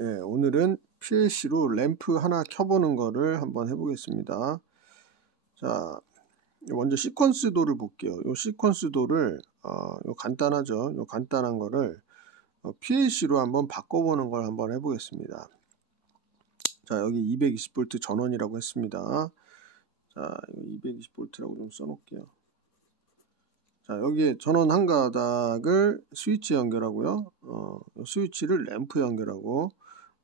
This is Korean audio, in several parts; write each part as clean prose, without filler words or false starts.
오늘은 PLC로 램프 하나 켜보는 거를 한번 해보겠습니다. 자, 먼저 시퀀스 도를 볼게요. 이 시퀀스 도를 요 간단하죠. 요 간단한 거를 PLC로 한번 바꿔보는 걸 한번 해보겠습니다. 자, 여기 220V 전원이라고 했습니다. 자, 220V라고 좀 써놓을게요. 자, 여기에 전원 한 가닥을 스위치에 연결하고요. 요 스위치를 램프에 연결하고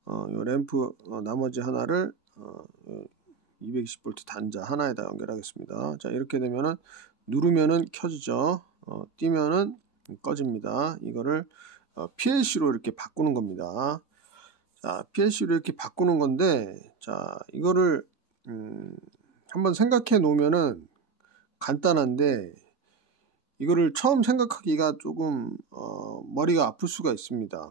요 램프 나머지 하나를 220V 단자 하나에다 연결하겠습니다. 자, 이렇게 되면은 누르면은 켜지죠. 띄면은 꺼집니다. 이거를 PLC로 이렇게 바꾸는 겁니다. 자, PLC로 이렇게 바꾸는 건데, 자, 이거를 한번 생각해 놓으면은 간단한데, 이거를 처음 생각하기가 조금 머리가 아플 수가 있습니다.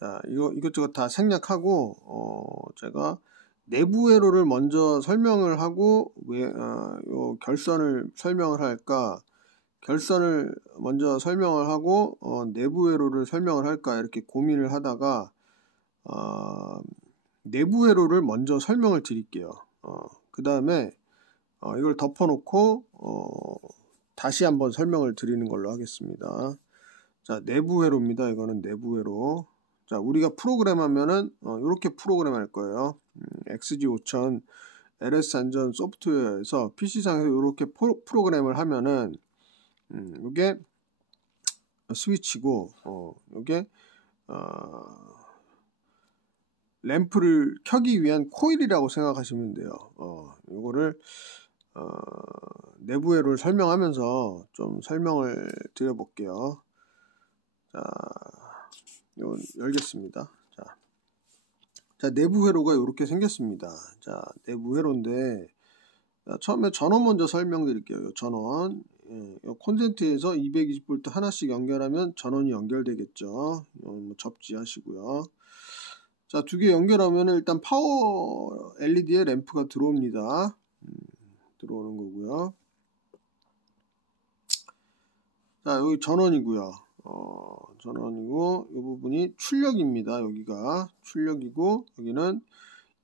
자, 이것저것 다 생략하고 제가 내부 회로를 먼저 설명을 하고 요 결선을 설명을 할까, 결선을 먼저 설명을 하고 내부 회로를 설명을 할까 이렇게 고민을 하다가 내부 회로를 먼저 설명을 드릴게요. 그 다음에 이걸 덮어놓고 다시 한번 설명을 드리는 걸로 하겠습니다. 자, 내부 회로입니다. 이거는 내부 회로. 자, 우리가 프로그램 하면은 이렇게 프로그램 할 거예요. XG5000 LS 안전 소프트웨어에서 PC상에서 이렇게 프로그램을 하면은 이게 스위치고 이게 램프를 켜기 위한 코일이라고 생각하시면 돼요. 이거를 내부 회로를 설명하면서 좀 설명을 드려볼게요. 자, 이건 열겠습니다. 자, 내부 회로가 이렇게 생겼습니다. 자, 내부 회로인데, 자, 처음에 전원 먼저 설명드릴게요. 전원. 이 콘센트에서 220V 하나씩 연결하면 전원이 연결되겠죠. 뭐 접지하시고요. 자, 두 개 연결하면 일단 파워 LED에 램프가 들어옵니다. 들어오는 거고요. 자, 여기 전원이고요. 전원이고, 이 부분이 출력입니다. 여기가 출력이고, 여기는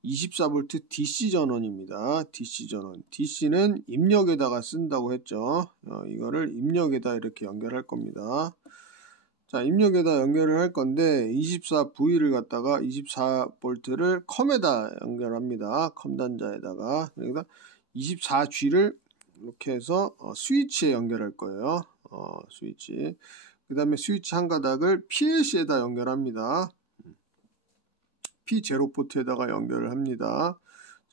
24V DC 전원입니다. DC 전원. DC는 입력에다가 쓴다고 했죠. 이거를 입력에다 이렇게 연결할 겁니다. 자, 입력에다 연결을 할 건데 24V를 갖다가 24V를 컴에다 연결합니다. 컴 단자에다가. 그러니까 24G를 이렇게 해서 스위치에 연결할 거예요. 스위치. 그 다음에 스위치 한 가닥을 PLC에다 연결합니다. P0 포트에다가 연결을 합니다.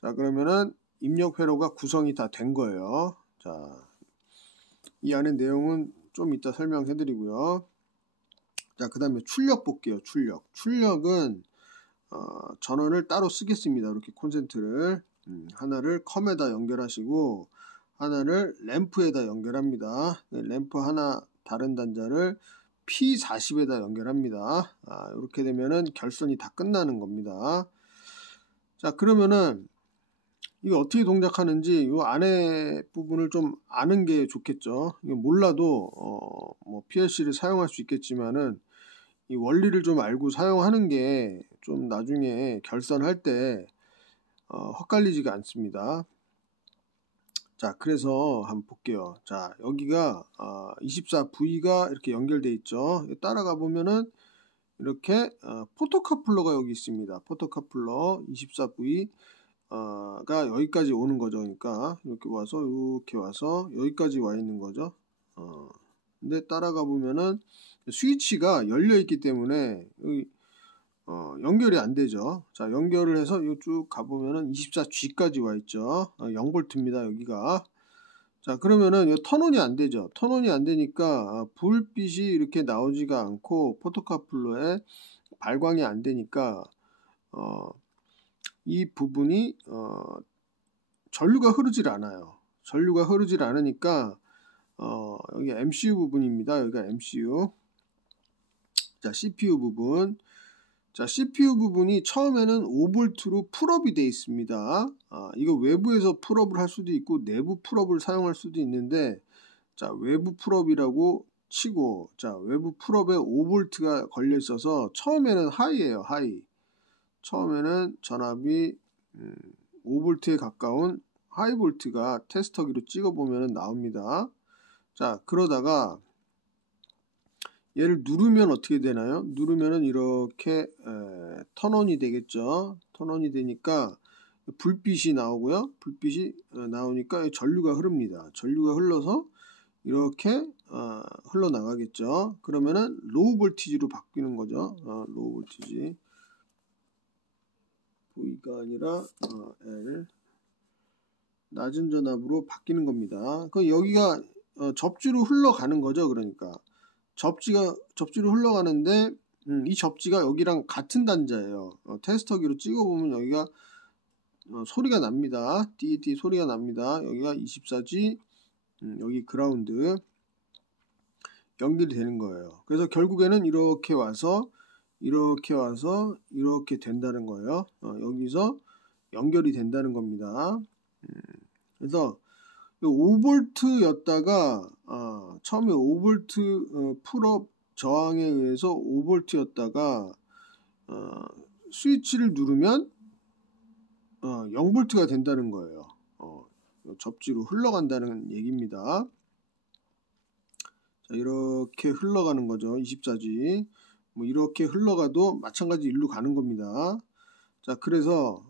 자, 그러면은 입력 회로가 구성이 다 된 거예요. 자, 이 안에 내용은 좀 이따 설명해 드리고요. 자, 그 다음에 출력 볼게요. 출력은 전원을 따로 쓰겠습니다. 이렇게 콘센트를 하나를 컴에다 연결하시고 하나를 램프에다 연결합니다. 램프 하나 다른 단자를 P40에다 연결합니다. 이렇게 되면은 결선이 다 끝나는 겁니다. 자, 그러면은 이거 어떻게 동작하는지 이 안에 부분을 좀 아는 게 좋겠죠. 이거 몰라도 뭐 PLC를 사용할 수 있겠지만은 이 원리를 좀 알고 사용하는 게 좀 나중에 결선할 때 헛갈리지가 않습니다. 자, 그래서 한번 볼게요. 자, 여기가 24V가 이렇게 연결되어 있죠. 따라가 보면은 이렇게 포토카플러가 여기 있습니다. 포토카플러 24V 가 여기까지 오는 거죠. 그러니까 이렇게 와서 여기까지 와 있는 거죠. 근데 따라가 보면은 스위치가 열려 있기 때문에 여기 연결이 안 되죠. 자, 연결을 해서 쭉 가보면은 24G까지 와 있죠. 0V입니다. 여기가. 자, 그러면은 턴온이 안 되죠. 턴온이 안 되니까 불빛이 이렇게 나오지가 않고 포토카플러에 발광이 안 되니까 이 부분이 전류가 흐르질 않아요. 전류가 흐르질 않으니까 여기 MCU 부분입니다. 여기가 MCU. 자, CPU 부분. 자, CPU 부분이 처음에는 5V로 풀업이 되어 있습니다. 이거 외부에서 풀업을 할 수도 있고 내부 풀업을 사용할 수도 있는데, 자, 외부 풀업이라고 치고, 자, 외부 풀업에 5V가 걸려 있어서 처음에는 하이예요. 하이. 처음에는 전압이 5V에 가까운 하이 볼트가 테스터기로 찍어보면 나옵니다. 자, 그러다가 얘를 누르면 어떻게 되나요? 누르면은 이렇게 턴온이 되겠죠. 턴온이 되니까 불빛이 나오고요. 불빛이 나오니까 전류가 흐릅니다. 전류가 흘러서 이렇게 흘러나가겠죠. 그러면은 로우 볼티지로 바뀌는 거죠. 로우 볼티지. V가 아니라 L. 낮은 전압으로 바뀌는 겁니다. 그 여기가 접지로 흘러가는 거죠. 그러니까 접지로 흘러가는데 이 접지가 여기랑 같은 단자예요. 테스터기로 찍어보면 여기가 소리가 납니다. 띠띠 소리가 납니다. 여기가 24G, 여기 그라운드 연결이 되는 거예요. 그래서 결국에는 이렇게 와서 이렇게 된다는 거예요. 여기서 연결이 된다는 겁니다. 그래서 5V였다가 처음에 5V 풀업 저항에 의해서 5V였다가 스위치를 누르면 0V가 된다는 거예요. 접지로 흘러간다는 얘기입니다. 자, 이렇게 흘러가는 거죠. 24G. 뭐 이렇게 흘러가도 마찬가지 일로 가는 겁니다. 자, 그래서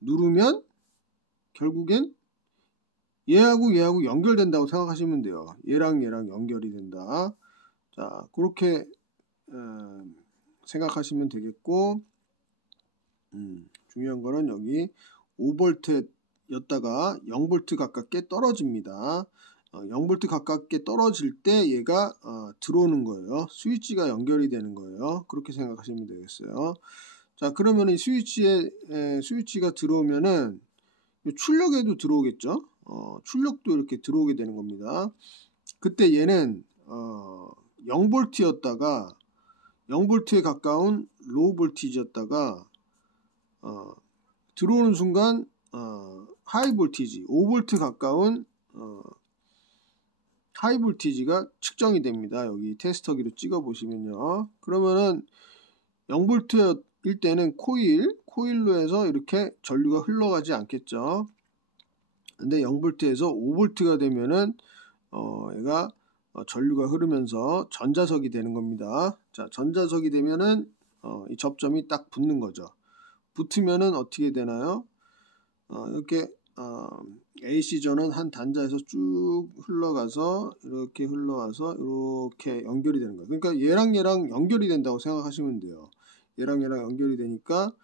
누르면 결국엔 얘하고 연결된다고 생각하시면 돼요. 얘랑 연결이 된다. 자, 그렇게 생각하시면 되겠고, 중요한 거는 여기 5V였다가 0V 가깝게 떨어집니다. 0V 가깝게 떨어질 때 얘가 들어오는 거예요. 스위치가 연결이 되는 거예요. 그렇게 생각하시면 되겠어요. 자, 그러면 이 스위치가 들어오면은 출력에도 들어오겠죠. 출력도 이렇게 들어오게 되는 겁니다. 그때 얘는 0V였다가 0V에 가까운 로우 볼티지였다가 들어오는 순간 하이 볼티지 5V 가까운 하이 볼티지가 측정이 됩니다. 여기 테스터기로 찍어 보시면요. 그러면은 0V일 때는 코일로 해서 이렇게 전류가 흘러가지 않겠죠. 근데 0V에서 5V가 되면은 얘가 전류가 흐르면서 전자석이 되는 겁니다. 자, 전자석이 되면은 이 접점이 딱 붙는 거죠. 붙으면은 어떻게 되나요? 이렇게 AC 전원 한 단자에서 쭉 흘러가서 이렇게 흘러와서 이렇게 연결이 되는 거예요. 그러니까 얘랑 연결이 된다고 생각하시면 돼요. 얘랑 연결이 되니까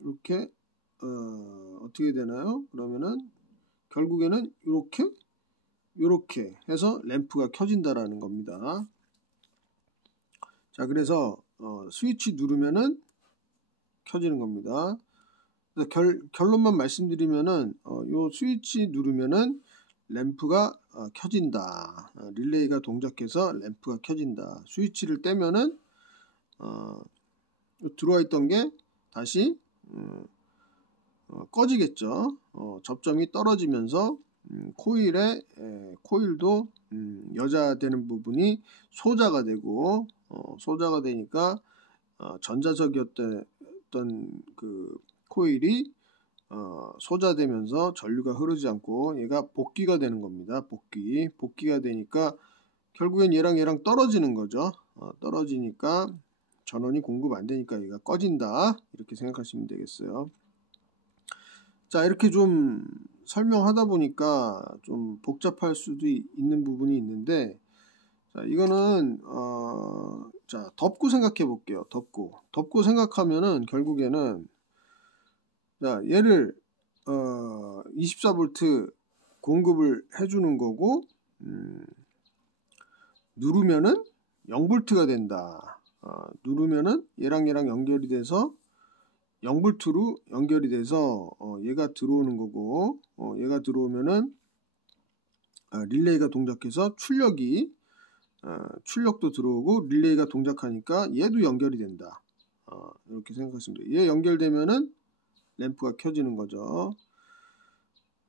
이렇게 어떻게 되나요? 그러면은 결국에는 이렇게 해서 램프가 켜진다라는 겁니다. 자, 그래서 스위치 누르면은 켜지는 겁니다. 그래서 결론만 말씀드리면은 요 스위치 누르면은 램프가 켜진다. 릴레이가 동작해서 램프가 켜진다. 스위치를 떼면은 들어와 있던 게 다시 꺼지겠죠. 접점이 떨어지면서 코일도 여자되는 부분이 소자가 되고 소자가 되니까 전자석이었던 그 코일이 소자되면서 전류가 흐르지 않고 얘가 복귀가 되는 겁니다. 복귀가 되니까 결국엔 얘랑 떨어지는 거죠. 떨어지니까 전원이 공급 안 되니까 얘가 꺼진다. 이렇게 생각하시면 되겠어요. 자, 이렇게 좀 설명하다 보니까 좀 복잡할 수도 있는 부분이 있는데, 자, 이거는 자, 덮고 생각해 볼게요. 덮고 생각하면은 결국에는 자, 얘를 24V 공급을 해주는 거고 누르면은 0V가 된다. 누르면은 얘랑 연결이 돼서 0V로 연결이 돼서 얘가 들어오는 거고 얘가 들어오면은 릴레이가 동작해서 출력도 들어오고 릴레이가 동작하니까 얘도 연결이 된다. 이렇게 생각하시면 돼요. 얘 연결되면은 램프가 켜지는 거죠.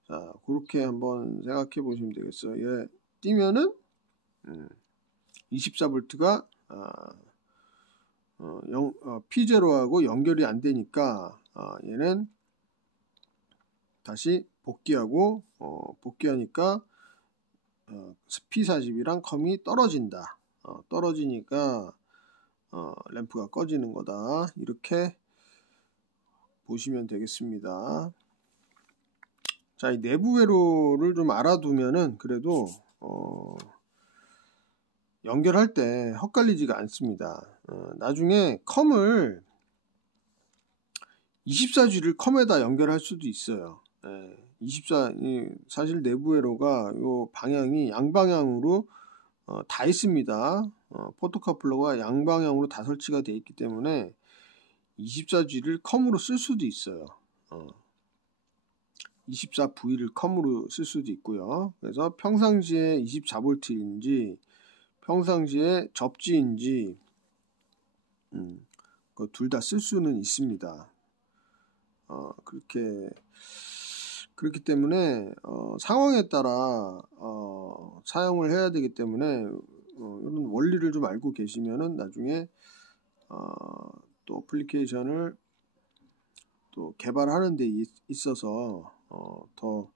자, 그렇게 한번 생각해 보시면 되겠어요. 얘 띄면은 24V가 P0하고 연결이 안 되니까 얘는 다시 복귀하고 복귀하니까 P40이랑 컴이 떨어진다. 떨어지니까 램프가 꺼지는 거다. 이렇게 보시면 되겠습니다. 자, 이 내부 회로를 좀 알아두면은 그래도 연결할 때 헛갈리지가 않습니다. 나중에 컴을 24G를 컴에다 연결할 수도 있어요. 24 사실 내부 회로가 요 방향이 양방향으로 다 있습니다. 포토카플러가 양방향으로 다 설치가 되어 있기 때문에 24G를 컴으로 쓸 수도 있어요. 24V를 컴으로 쓸 수도 있고요. 그래서 평상시에 24V인지 평상시에 접지인지 둘 다 쓸 수는 있습니다. 그렇기 때문에 상황에 따라 사용을 해야 되기 때문에 이런 원리를 좀 알고 계시면은 나중에 또 어플리케이션을 또 개발하는 데 있어서 더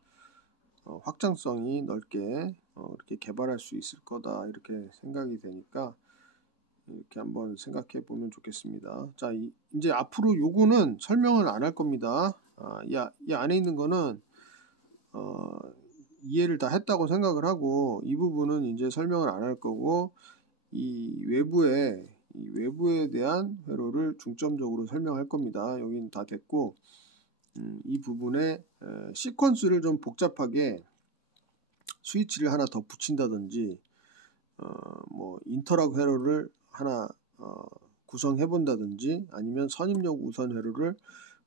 확장성이 넓게 이렇게 개발할 수 있을 거다 이렇게 생각이 되니까 이렇게 한번 생각해 보면 좋겠습니다. 자, 이제 앞으로 요거는 설명을 안 할 겁니다. 이 안에 있는 거는 이해를 다 했다고 생각을 하고 이 부분은 이제 설명을 안 할 거고 이 외부에 대한 회로를 중점적으로 설명할 겁니다. 여기는 다 됐고 이 부분에 시퀀스를 좀 복잡하게 스위치를 하나 더 붙인다든지 뭐 인터락 회로를 하나 구성해 본다든지 아니면 선입력 우선 회로를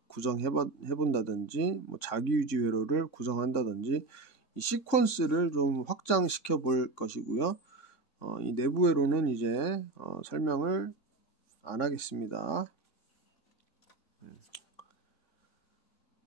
구성해 본다든지 뭐 자기유지 회로를 구성한다든지 이 시퀀스를 좀 확장시켜 볼 것이고요. 이 내부 회로는 이제 설명을 안 하겠습니다.